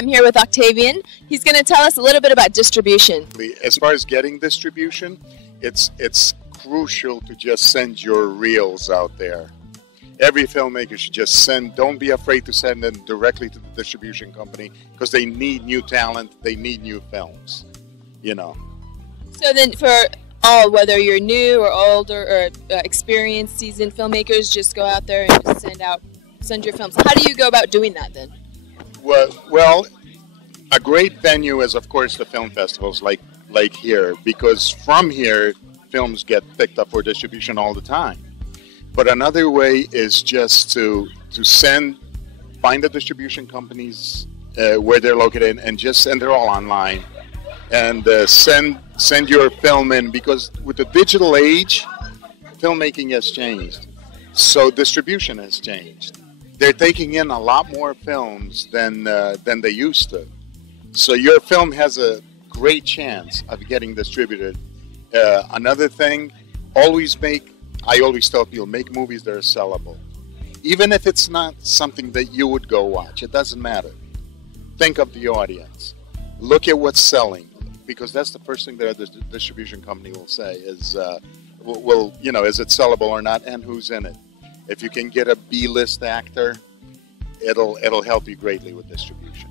I'm here with Octavian. He's going to tell us a little bit about distribution. As far as getting distribution, it's crucial to just send your reels out there. Every filmmaker should just don't be afraid to send them directly to the distribution company, because they need new talent, they need new films, you know. So then for all, whether you're new or older or experienced, seasoned filmmakers, just go out there and just send your films. How do you go about doing that then? Well, a great venue is, of course, the film festivals like here, because from here, films get picked up for distribution all the time. But another way is just to find the distribution companies where they're located, and they're all online, and send your film in, because with the digital age, filmmaking has changed. So distribution has changed. They're taking in a lot more films than they used to. So your film has a great chance of getting distributed. Another thing, I always tell people, make movies that are sellable. Even if it's not something that you would go watch, it doesn't matter. Think of the audience. Look at what's selling, because that's the first thing that the distribution company will say is, is it sellable or not, and who's in it. If you can get a B-list actor, it'll help you greatly with distribution.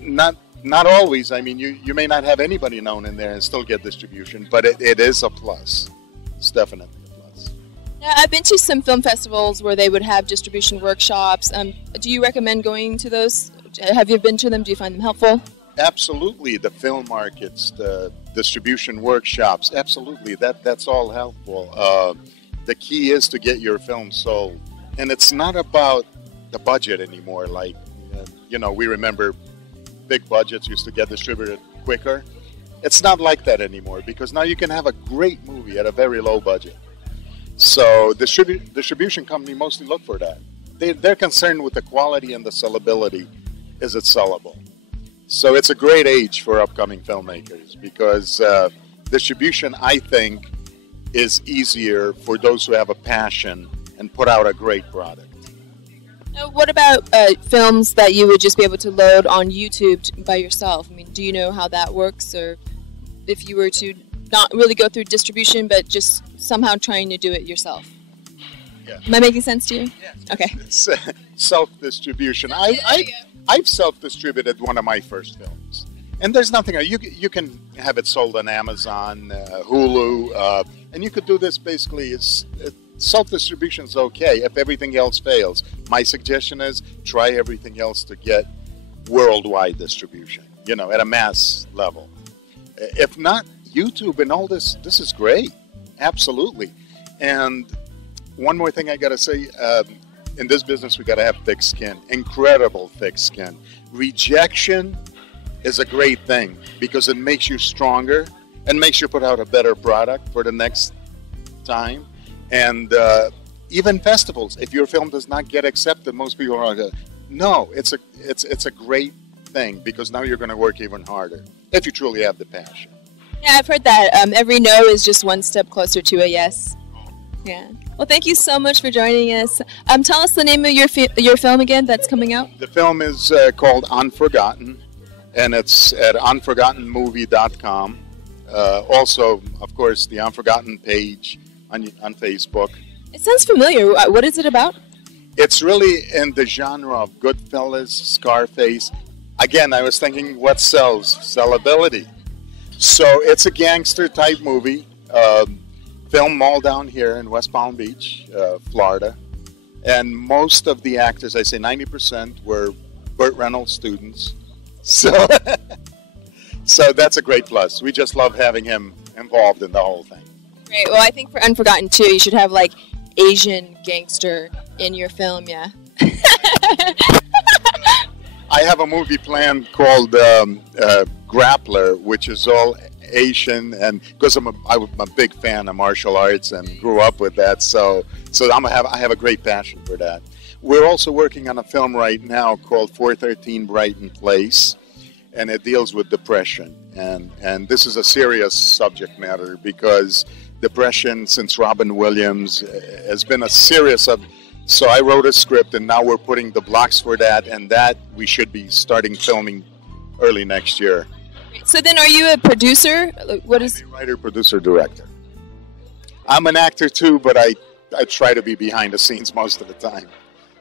Not always. I mean, you may not have anybody known in there and still get distribution, but it is a plus. It's definitely a plus. Now, I've been to some film festivals where they would have distribution workshops. Do you recommend going to those? Have you been to them? Do you find them helpful? Absolutely. The film markets, the distribution workshops, absolutely. That's all helpful. The key is to get your film sold. And it's not about the budget anymore. Like, we remember big budgets used to get distributed quicker. It's not like that anymore, because now you can have a great movie at a very low budget. So distribution company mostly look for that. They're concerned with the quality and the sellability. Is it sellable? So it's a great age for upcoming filmmakers, because distribution, I think, is easier for those who have a passion and put out a great product. Now, what about films that you would just be able to load on YouTube by yourself? I mean, do you know how that works, or if you were to not really go through distribution, but just somehow trying to do it yourself? Yeah. Am I making sense to you? Yes. Okay. It's self-distribution. I've self-distributed one of my first films. And there's nothing, you can have it sold on Amazon, Hulu, and you could do this basically, self-distribution is okay if everything else fails. My suggestion is try everything else to get worldwide distribution, at a mass level. If not, YouTube and all this is great, absolutely. And one more thing I gotta say, in this business we gotta have thick skin, incredible thick skin. Rejection is a great thing, because it makes you stronger and makes you put out a better product for the next time. And even festivals, if your film does not get accepted, most people are like, no, it's a great thing, because now you're going to work even harder if you truly have the passion. Yeah, I've heard that. Every no is just one step closer to a yes. Yeah. Well, thank you so much for joining us. Tell us the name of your film again that's coming out. The film is called Unforgotten, and it's at unforgottenmovie.com. Also, of course, the Unforgotten page on Facebook. It sounds familiar. What is it about? It's really in the genre of Goodfellas, Scarface. Again, I was thinking, what sells? Sellability. So it's a gangster type movie, filmed all down here in West Palm Beach, Florida. And most of the actors, I say 90%, were Burt Reynolds students. So, so that's a great plus. We just love having him involved in the whole thing. Great. Well, I think for Unforgotten, too, you should have, like, Asian gangster in your film, yeah. I have a movie planned called Grappler, which is all Asian, and because I'm a big fan of martial arts and grew up with that, so I have a great passion for that. We're also working on a film right now called 413 Brighton Place, and it deals with depression, and this is a serious subject matter, because depression, since Robin Williams, has been a series of So I wrote a script, and now we're putting the blocks for that, and that we should be starting filming early next year. So then, are you a producer? Like, what is? I'm a writer, producer, director. I'm an actor too, but I try to be behind the scenes most of the time.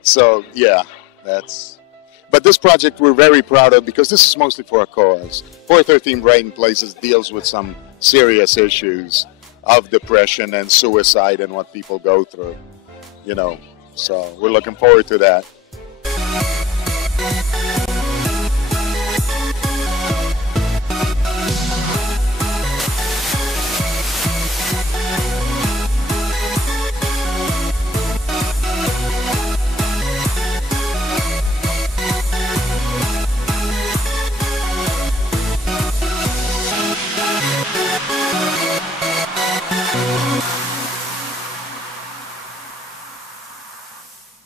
So yeah, that's. But this project we're very proud of because this is mostly for a cause. 413 Brighton Places deals with some serious issues of depression and suicide and what people go through, you know. So we're looking forward to that.